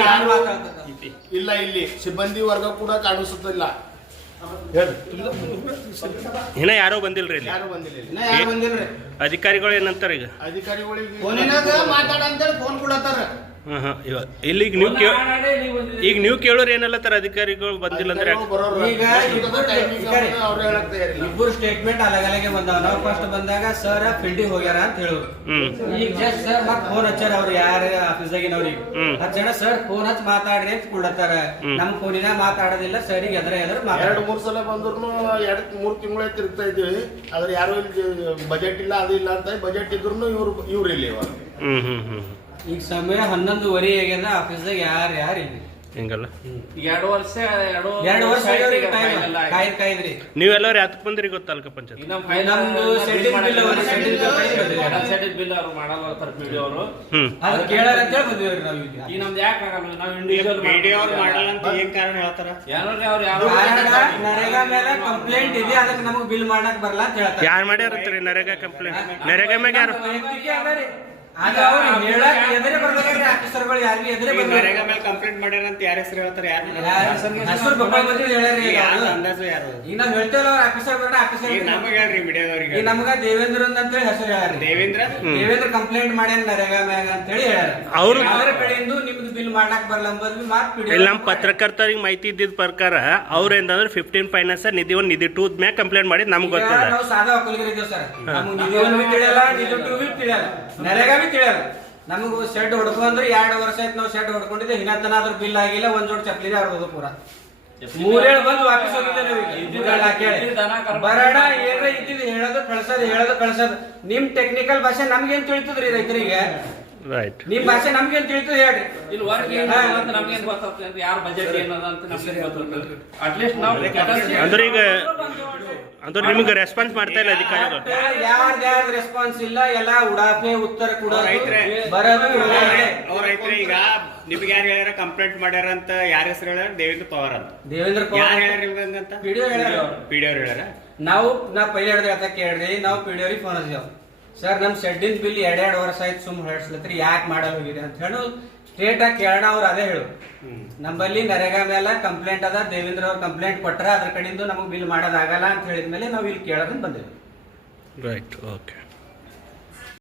ಯಾರು. ಇಲ್ಲ ಇಲ್ಲಿ. ಸಿಬ್ಬಂದಿ ವರ್ಗ ಕೂಡ ಕಾಣಿಸುತ್ತಿಲ್ಲ. ಇನ್ನ ಯಾರೋ ಬಂದಿಲ್ರಿ ಇಲ್ಲಿ? ಯಾರು ಬಂದಿಲ್ಲ. ಇನ್ನ ಯಾರು ಬಂದಿಲ್ರಿ? ಅಧಿಕಾರಿಗಳು ಏನಂತಾರ ಈಗ? ಅಧಿಕಾರಿಗಳಿಗೆ ಫೋನ್ ಕೊಡತ್ತಾರ ಹಾಂ ಹಾಂ ಇವಾಗ ಇಲ್ಲಿ ಈಗ ನೀವು ಕೇಳ ಈಗ ನೀವು ಕೇಳೋರು ಏನಲ್ಲತ್ತಾರ ಅಧಿಕಾರಿಗಳು ಬಂದಿಲ್ಲ ಅಂದ್ರೆ? ಈಗ ಇಬ್ಬರು ಸ್ಟೇಟ್ಮೆಂಟ್ ಅಲಗ ಅಲಗೆ ಬಂದಾವ. ನಾವು ಫಸ್ಟ್ ಬಂದಾಗ ಸರ್ ಫೀಲ್ಡಿಗೆ ಹೋಗ್ಯಾರ ಅಂತ ಹೇಳುವ ಈಗ ಜಸ್ಟ್ ಸರ್ ಮತ್ತೆ ಫೋನ್ ಹಚ್ಚಾರ ಅವ್ರು ಯಾರ ಆಫೀಸ್ದಾಗಿನವ್ರಿಗೆ. ಹತ್ತು ಜನ ಸರ್ ಫೋನ್ ಹಚ್ಚಿ ಮಾತಾಡ್ರಿ ಅಂತ ಕೊಡತ್ತಾರ. ನಮ್ ಫೋನಿನ ಮಾತಾಡೋದಿಲ್ಲ ಸರಿಗೆ ಎದ್ರ ಎದ್ರ ಎರಡು ಮೂರ್ ಸಲ ಬಂದ್ರು ಎರಡ್ ಮೂರ್ ತಿಂಗಳ ತಿರುಗ್ತಾ ಇದ್ದೀವಿ. ಆದ್ರೆ ಯಾರು ಬಜೆಟ್ ಇಲ್ಲ ಅದು ಇಲ್ಲ ಅಂತ ಬಜೆಟ್ ಇದ್ರು ಇವ್ರು ಇವ್ರು ಇಲ್ಲಿ ಇವಾಗ. ಈಗ ಸಮಯ ಹನ್ನೊಂದುವರೆ ಆಗ್ಯದ ಆಫೀಸ್ದಾಗ ಯಾರು ಯಾರು ಇಲ್ಲ ಹಿಂಗಲ್ಲ. ಎರಡು ವರ್ಷ ಎರಡು ಎರಡು ವರ್ಷ. ಕಾಯ್ದ್ರಿ. ನೀವೆಲ್ಲರೂ ಬಂದ್ರಿ ಗೊತ್ತಲ್ಕ ಪಂಚಾಯತ್? ನಮ್ದು ಬಿಲ್ ಅವರು ಮಾಡಿಲ್ಲ. ಅವ್ರು. ಮಾಡಲ್ಲ ಅಂತಾರೆ ಅದು ಕೇಳಾರ ಅಂತೇಳಿ ಬಂದಿವ್ರಿ ನಾವು ಈಗ. ಈಗ ನಮ್ದು ಯಾಕೆ ಆಗಲ್ಲ? ನಾವು ಇಂಡಿವಿಜುವಲ್ ಮಾಡಲ್ಲ ಅಂತ ಏನ್ ಕಾರಣ ಹೇಳ್ತಾರ? ಯಾರು ಅವ್ರು ಯಾರು ಕಾರಣ ನರೇಗಾ ಮೇಲೆ ಕಂಪ್ಲೇಂಟ್ ಇದೆ ಅದಕ್ಕೆ ನಮಗೆ ಬಿಲ್ ಮಾಡಕ್ ಬರಲ್ಲ ಅಂತ ಹೇಳ್ತಾರೆ. ಯಾರು ಮಾಡ್ಯಾರಂತ್ರಿ ನರೇಗಾ ಕಂಪ್ಲೇಂಟ್ ನರೇಗಾ ಮ್ಯಾಗ ಯಾರು? ಅದು ಅವ್ರು ಹೇಳಕ್ ಎದುರೇ ಆಫೀಸರ್ಗಳು ಯಾರಿಗೂ ಎದುರೇ ಬಂದ್ರೆ ನರೇಗಾ ಮೇಲೆ ಕಂಪ್ಲೇಂಟ್ ಮಾಡ್ಯಾರ ಅಂತ ಯಾರ ಹೆಸರು ಹೇಳ್ತಾರೆ ಯಾರು ಹೆಸರು ಹೇಳ್ಯಾರಿ ಈಗ ಯಾರು ಅಂದಾಜು ಯಾರು? ಈಗ ನಾವ್ ಹೇಳ್ತೇವಲ್ಲ ಅವ್ರ ಆಫೀಸರ್ ಬರ್ಡ ಆಫೀಸರ್ ಈಗ ನಮಗೆ ಹೇಳ್ರಿ ಈಗ ಮೀಡಿಯಾದವ್ರಿಗೆ ನಮ್ಗ ದೇವೇಂದ್ರ ಅಂತೇಳಿ ಹೆಸರು ಹೇಳ್ರಿ. ದೇವೇಂದ್ರ. ದೇವೇಂದ್ರ ಕಂಪ್ಲೇಂಟ್ ಮಾಡ್ಯಾನ ನರೇಗಾ ಮ್ಯಾಗ ಅಂತ ಹೇಳಿ ಹೇಳ್ಯಾರ. ಅವ್ರ ಅವರ ಕಡೆಯಿಂದ ನಿಮ್ದು ಬಿಲ್ ಮಾಡಕ್ ಬರಲ್ಲ ಅಂಬದ್ವಿ ಮಾತ್ ಬಿಡಿ. ಇಲ್ಲಿ ನಮ್ಮ ಪತ್ರಕರ್ತರಿಗೆ ಮಾಹಿತಿ ಇದ್ದಿದ್ದ ಪ್ರಕಾರ ಅವ್ರ ಏನಂದ್ರೆ ಫಿಫ್ಟೀನ್ ಫೈನಾನ್ಸ್ ನಿಧಿ ಒನ್ ನಿಧಿ ಟೂ ಮ್ಯಾಗ ಕಂಪ್ಲೇಂಟ್ ಮಾಡಿ ನಮ್ಗೆ ಗೊತ್ತಿಲ್ಲ. ಗೊತ್ತದ ನಾವು ಸಾದಾ ಒಕ್ಕಲಿಗರಿದ್ದೇವೆ ಸರ್. ನಮ್ಗೆ ನಿಧಿ ಒಂದು ತಿಳಿಯಲ್ಲ ನಿಧಿ ಟೂ ಬಿ ತಿಳಿಯಲ್ಲ. ನರೇಗಾ ಬಿ ತಿಳಿಯಲ್ಲ. ನಮಗೂ ಶೆಡ್ ಹೊಡ್ಕೊಂಡ್ರೆ ಎರಡು ವರ್ಷ ಆಯ್ತು ನಾವು ಶೆಡ್ ಹೊಡ್ಕೊಂಡಿದ್ದೆ. ಹಿನತನ ಆದ್ರೂ ಬಿಲ್ ಆಗಿಲ್ಲ ಒಂದ್ ಜೋಡ್ ಚಪ್ಲಿ ಅವ್ರದ್ದು ಪೂರ. ಮೂರೇಳು ಬಂದು ವಾಪಸ್. ಬರೋಣ ಏನ್ರ ಇದ್ದಿದ್ದು ಹೇಳೋದು ಕಳ್ಸೋದು ಹೇಳೋದು ಕಳ್ಸೋದು. ನಿಮ್ ಟೆಕ್ನಿಕಲ್ ಭಾಷೆ ನಮ್ಗೇನ್ ತಿಳಿತದ್ರಿ ರೈತರಿಗೆ? ರೈಟ್ ನಿಮ್ ಭಾಷೆ ನಮ್ಗೇನ್ ತಿಳಿತು ಹೇಳಿ ಇಲ್ಲಿ ವರ್ಕ್ ಏನು ಅಂತ ನಮ್ಗೇನ್ ಗೊತ್ತಾಗ್ತದೆ ಅಂತ ಯಾರ ಬಜೆಟ್ ಏನದ ಅಂತ ನಮ್ಗೆ ಗೊತ್ತಾಗ್ತದೆ ಅಟ್ಲೀಸ್ಟ್ ನಾವು ಅಂದ್ರೆ ಈಗ ಅಂದ್ರೆ ನಿಮ್ಗೆ ರೆಸ್ಪಾನ್ಸ್ ಮಾಡ್ತಾ ಇಲ್ಲ ಅಧಿಕಾರಿಗಳು. ಯಾರ್ದ ಯಾರ್ದ ರೆಸ್ಪಾನ್ಸ್ ಇಲ್ಲ ಎಲ್ಲ ಉಡಾಫೆ ಉತ್ತರ ಕೂಡ ರೈತ್ರೆ. ಬರೋದು. ಅವ್ರ ರೈತರು ಈಗ ನಿಮ್ಗೆ ಯಾರು ಹೇಳ್ಯಾರ? ಕಂಪ್ಲೇಂಟ್ ಮಾಡ್ಯಾರ ಅಂತ ಯಾರ ಹೆಸರು ಹೇಳ್ಯಾರ? ದೇವೇಂದ್ರ ಪವಾರ್ ಅಂತ. ದೇವೇಂದ್ರ ಪವಾರ್ ಹೇಳ್ಯಾರ ನಿಮ್ಗೆ ಹಂಗಂತ? ಪಿಡಿಒ ಹೇಳ್ಯಾರ ಅವ್ರು. ಪಿ ಡಿ ಅವ್ರು ಹೇಳ್ಯಾರ? ನಾವು ನಾ ಪೈಲೆ ಹೇಳಿದ್ರೆ ಅಂತ ಕೇಳ್ರಿ ನಾವು ಪಿಡಿಯೋರಿಗೆ ಫೋನ್ ಹಚ್ಚಿದೇವ್ ಸರ್ ನಮ್ಮ ಶೆಡ್ಡಿನ ಬಿಲ್ ಎರಡೆರಡು ವರ್ಷ ಆಯ್ತು ಸುಮ್ಮನೆ ಹೇಳ್ಸ್ಲತ್ರಿ ಯಾಕೆ ಮಾಡಲ್ ಹೋಗಿದೆ ಅಂತ ಹೇಳು. ಸ್ಟ್ರೇಟ್ ಆಗಿ ಕೇಳೋಣ ಅವ್ರು ಅದೇ ಹೇಳು. ನಮ್ಮಲ್ಲಿ ನರೇಗಾ ಮೇಲೆ ಕಂಪ್ಲೇಂಟ್ ಅದ ದೇವೇಂದ್ರ ಅವ್ರ ಕಂಪ್ಲೇಂಟ್ ಕೊಟ್ಟರೆ ಅದ್ರ ಕಡೆಯಿಂದ ನಮಗೆ ಬಿಲ್ ಮಾಡೋದಾಗಲ್ಲ ಅಂತ ಹೇಳಿದ್ಮೇಲೆ ನಾವು ಇಲ್ಲಿ ಕೇಳೋದನ್ನ ಬಂದೇವಿ. Right okay